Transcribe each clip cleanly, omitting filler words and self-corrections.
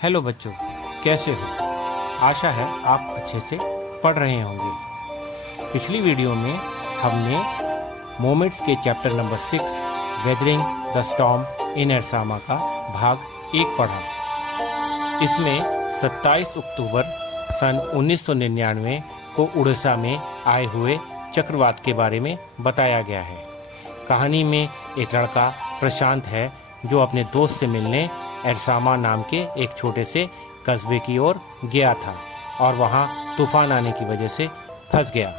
Hello बच्चों, कैसे हो? आशा है आप अच्छे से पढ़ रहे होंगे। पिछली वीडियो में हमने मोमेंट्स के chapter number 6 weathering the storm in Ersama का भाग 1 पढ़ा। इसमें 27 अक्टूबर सन 1999 को उड़ीसा में आए हुए चक्रवात के बारे में बताया गया है। कहानी में एक लड़का प्रशांत है जो अपने दोस्त से मिलने एरसामा नाम के एक छोटे से कस्बे की ओर गया था और वहां तूफान आने की वजह से फंस गया।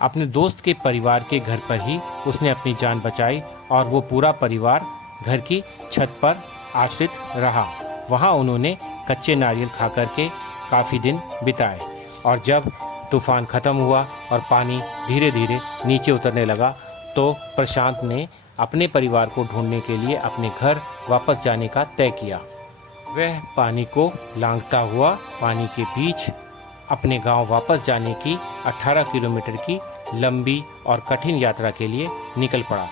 अपने दोस्त के परिवार के घर पर ही उसने अपनी जान बचाई और वो पूरा परिवार घर की छत पर आश्रित रहा। वहां उन्होंने कच्चे नारियल खा करके काफ़ी दिन बिताए और जब तूफान खत्म हुआ और पानी धीरे धीरे नीचे उतरने लगा तो प्रशांत ने अपने परिवार को ढूंढने के लिए अपने घर वापस जाने का तय किया। वह पानी को लांघता हुआ पानी के बीच अपने गांव वापस जाने की 18 किलोमीटर की लंबी और कठिन यात्रा के लिए निकल पड़ा।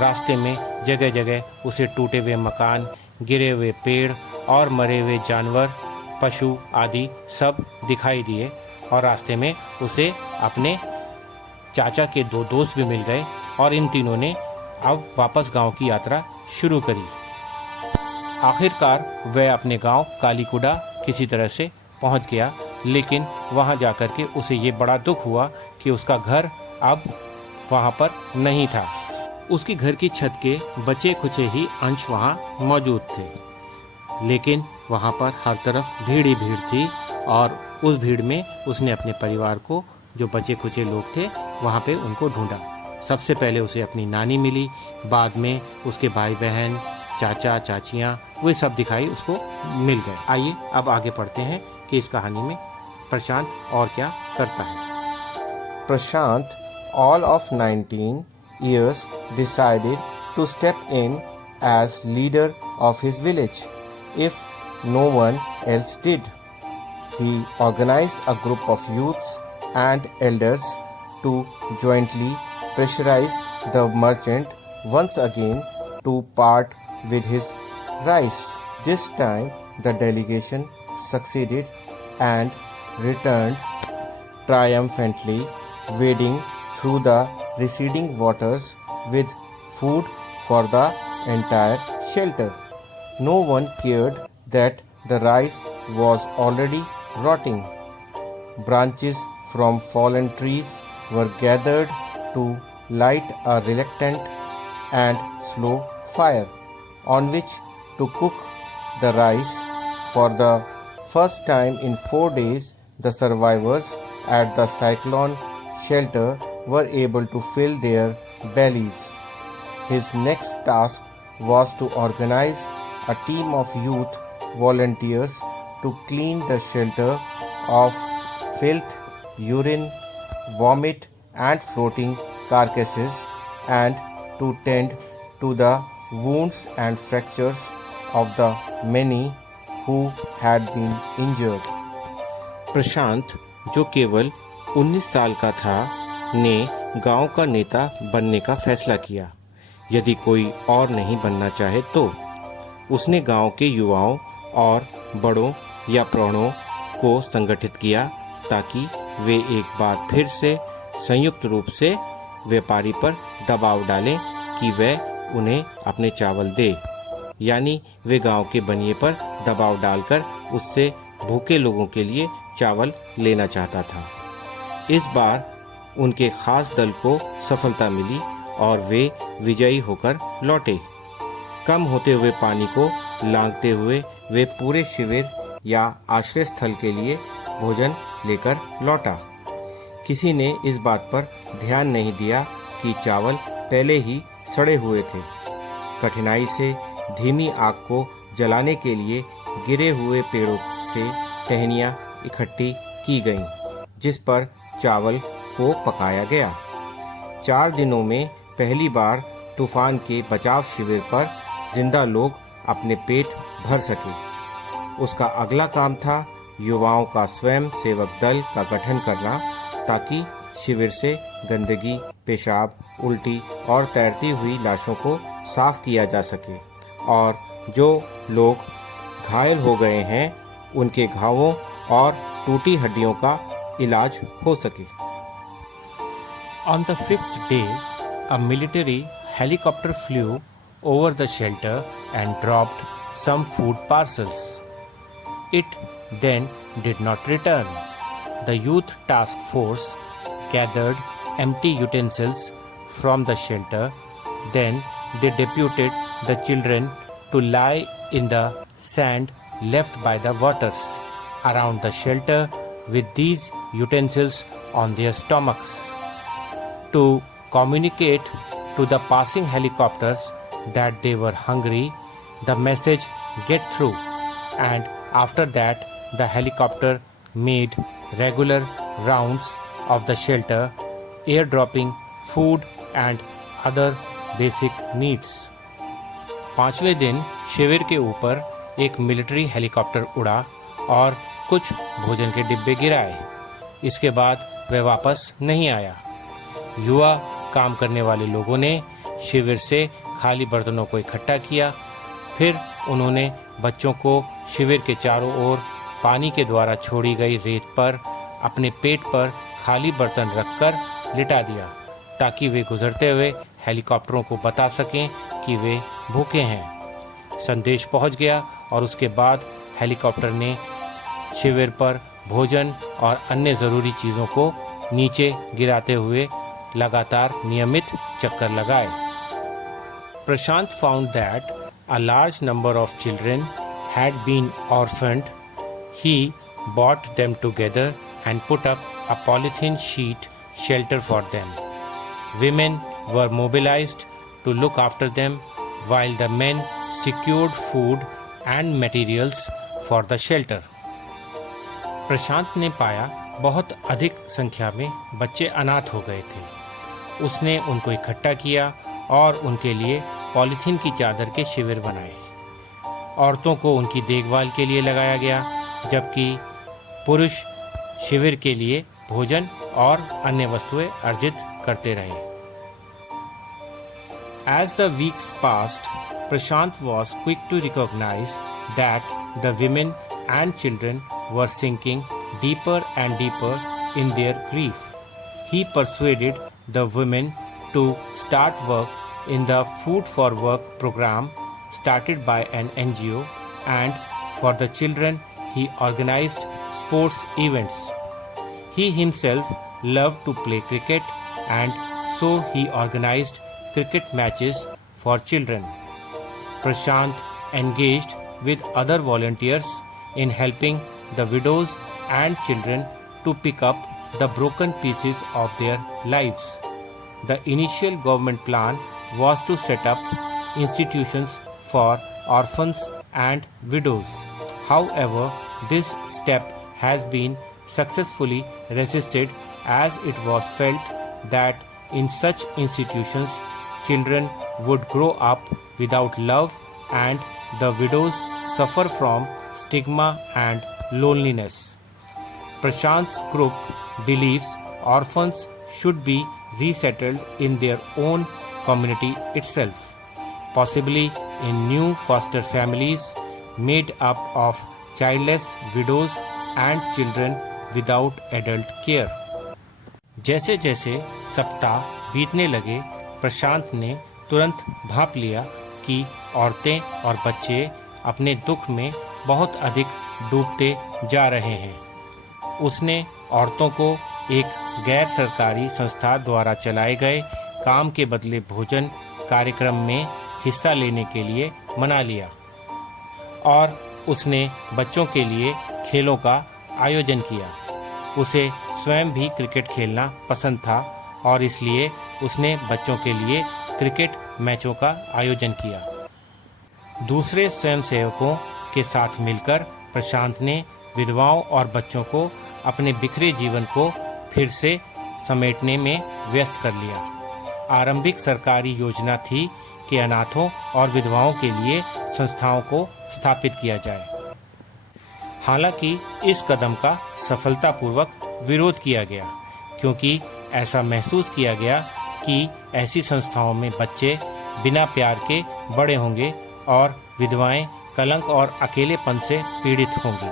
रास्ते में जगह जगह उसे टूटे हुए मकान, गिरे हुए पेड़ और मरे हुए जानवर, पशु आदि सब दिखाई दिए और रास्ते में उसे अपने चाचा के 2 दोस्त भी मिल गए और इन तीनों ने अब वापस गांव की यात्रा शुरू करी। आखिरकार वह अपने गांव कालीकुडा किसी तरह से पहुंच गया, लेकिन वहां जाकर के उसे ये बड़ा दुख हुआ कि उसका घर अब वहां पर नहीं था। उसके घर की छत के बचे खुचे ही अंश वहां मौजूद थे, लेकिन वहां पर हर तरफ भीड़ ही भीड़ थी और उस भीड़ में उसने अपने परिवार को, जो बचे खुचे लोग थे, वहां पे उनको ढूंढा। सबसे पहले उसे अपनी नानी मिली, बाद में उसके भाई बहन, चाचा चाचियाँ, वे सब दिखाई उसको मिल गए। आइए अब आगे पढ़ते हैं कि इस कहानी में प्रशांत और क्या करता है। Prashant, all of 19 years, decided to step in as leader of his village if no one else did. He organized a group of youths and elders to jointly pressurize the merchant once again to part with his rice. This time the delegation succeeded and returned triumphantly, wading through the receding waters with food for the entire shelter. No one cared that the rice was already rotting. Branches from fallen trees were gathered to light a reluctant and slow fire on which to cook the rice. For the first time in 4 days, the survivors at the cyclone shelter were able to fill their bellies. His next task was to organize a team of youth volunteers to clean the shelter of filth, urine, vomit and floating carcasses and to tend to the wounds and fractures of the many who had been injured. प्रशांत, जो केवल 19 साल का था, ने गांव का नेता बनने का फैसला किया। यदि कोई और नहीं बनना चाहे तो उसने गांव के युवाओं और बड़ों या प्रौढ़ों को संगठित किया ताकि वे एक बार फिर से संयुक्त रूप से व्यापारी पर दबाव डालें कि वह उन्हें अपने चावल दे। यानी वे गांव के बनिए पर दबाव डालकर उससे भूखे लोगों के लिए चावल लेना चाहता था। इस बार उनके खास दल को सफलता मिली और वे विजयी होकर लौटे। कम होते हुए पानी को लांघते हुए वे पूरे शिविर या आश्रय स्थल के लिए भोजन लेकर लौटा। किसी ने इस बात पर ध्यान नहीं दिया कि चावल पहले ही सड़े हुए थे। कठिनाई से धीमी आग को जलाने के लिए गिरे हुए पेड़ों से टहनियाँ इकट्ठी की गईं, जिस पर चावल को पकाया गया। 4 दिनों में पहली बार तूफान के बचाव शिविर पर जिंदा लोग अपने पेट भर सके। उसका अगला काम था युवाओं का स्वयं सेवक दल का गठन करना ताकि शिविर से गंदगी, पेशाब, उल्टी और तैरती हुई लाशों को साफ किया जा सके और जो लोग घायल हो गए हैं उनके घावों और टूटी हड्डियों का इलाज हो सके। On the fifth day, a military helicopter flew over the shelter and dropped some food parcels. It then did not return. The youth task force gathered empty utensils from the shelter. Then they deputed the children to lie in the sand left by the waters around the shelter with these utensils on their stomachs to communicate to the passing helicopters that they were hungry. The message get through, and after that the helicopter made regular rounds of the shelter, airdropping food and other basic needs. पांचवें दिन शिविर के ऊपर एक military helicopter उड़ा और कुछ भोजन के डिब्बे गिराए। इसके बाद वह वापस नहीं आया। युवा काम करने वाले लोगों ने शिविर से खाली बर्तनों को इकट्ठा किया। फिर उन्होंने बच्चों को शिविर के चारों ओर पानी के द्वारा छोड़ी गई रेत पर अपने पेट पर खाली बर्तन रखकर लिटा दिया, ताकि वे गुजरते हुए हेलीकॉप्टरों को बता सकें कि वे भूखे हैं। संदेश पहुंच गया और उसके बाद हेलीकॉप्टर ने शिविर पर भोजन और अन्य ज़रूरी चीज़ों को नीचे गिराते हुए लगातार नियमित चक्कर लगाए। Prashant found that a large number of children had been orphaned. He brought them together and put up a polythene sheet shelter for them. Women were mobilized to look after them while the men secured food and materials for the shelter. प्रशांत ने पाया बहुत अधिक संख्या में बच्चे अनाथ हो गए थे। उसने उनको इकट्ठा किया और उनके लिए पॉलीथीन की चादर के शिविर बनाए। औरतों को उनकी देखभाल के लिए लगाया गया, जबकि पुरुष शिविर के लिए भोजन और अन्य वस्तुएं अर्जित करते रहे। As the weeks passed, Prashant was quick to recognize that the women and children were sinking deeper and deeper in their grief. He persuaded the women to start work in the Food for Work program started by an NGO, and for the children he organized sports events. He himself loved to play cricket, and so he organized cricket matches for children. Prashant engaged with other volunteers in helping the widows and children to pick up the broken pieces of their lives. The initial government plan was to set up institutions for orphans and widows. However, this step has been successfully resisted, as it was felt that in such institutions children would grow up without love and the widows suffer from stigma and loneliness. Prashant's group believes orphans should be resettled in their own community itself, possibly in new foster families made up of childless widows and children without adult care. जैसे जैसे सप्ताह बीतने लगे, प्रशांत ने तुरंत भाप लिया कि औरतें और बच्चे अपने दुख में बहुत अधिक डूबते जा रहे हैं। उसने औरतों को एक गैर सरकारी संस्था द्वारा चलाए गए काम के बदले भोजन कार्यक्रम में हिस्सा लेने के लिए मना लिया, और उसने बच्चों के लिए खेलों का आयोजन किया। उसे स्वयं भी क्रिकेट खेलना पसंद था और इसलिए उसने बच्चों के लिए क्रिकेट मैचों का आयोजन किया। दूसरे स्वयंसेवकों के साथ मिलकर प्रशांत ने विधवाओं और बच्चों को अपने बिखरे जीवन को फिर से समेटने में व्यस्त कर लिया। आरंभिक सरकारी योजना थी कि अनाथों और विधवाओं के लिए संस्थाओं को स्थापित किया जाए। हालांकि इस कदम का सफलतापूर्वक विरोध किया गया, क्योंकि ऐसा महसूस किया गया कि ऐसी संस्थाओं में बच्चे बिना प्यार के बड़े होंगे और विधवाएं कलंक और अकेलेपन से पीड़ित होंगी।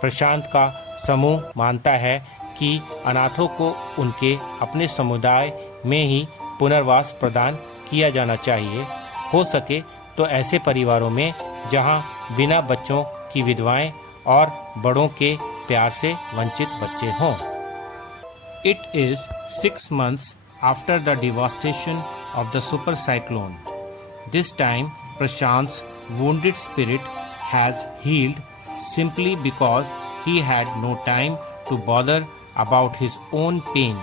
प्रशांत का समूह मानता है कि अनाथों को उनके अपने समुदाय में ही पुनर्वास प्रदान किया जाना चाहिए, हो सके तो ऐसे परिवारों में जहां बिना बच्चों की विधवाएं और बड़ों के प्यार से वंचित बच्चे हों। It is 6 months after the devastation of the super cyclone. This time, Prashant's wounded spirit has healed simply because he had no time to bother about his own pain.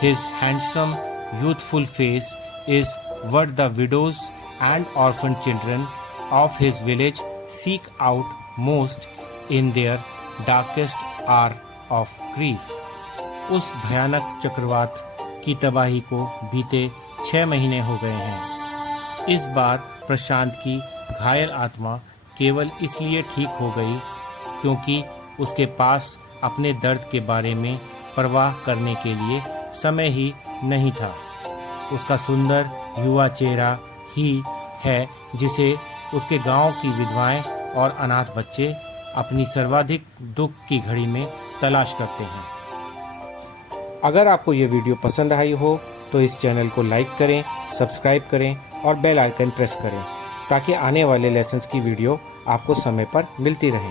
His handsome, youthful face is what the widows and orphan children of his village seek out most in their darkest hour of grief. उस भयानक चक्रवात की तबाही को बीते 6 महीने हो गए हैं। इस बार प्रशांत की घायल आत्मा केवल इसलिए ठीक हो गई क्योंकि उसके पास अपने दर्द के बारे में परवाह करने के लिए समय ही नहीं था। उसका सुंदर युवा चेहरा ही है जिसे उसके गांव की विधवाएं और अनाथ बच्चे अपनी सर्वाधिक दुख की घड़ी में तलाश करते हैं। अगर आपको ये वीडियो पसंद आई हो तो इस चैनल को लाइक करें, सब्सक्राइब करें और बेल आइकन प्रेस करें ताकि आने वाले लेसन्स की वीडियो आपको समय पर मिलती रहे।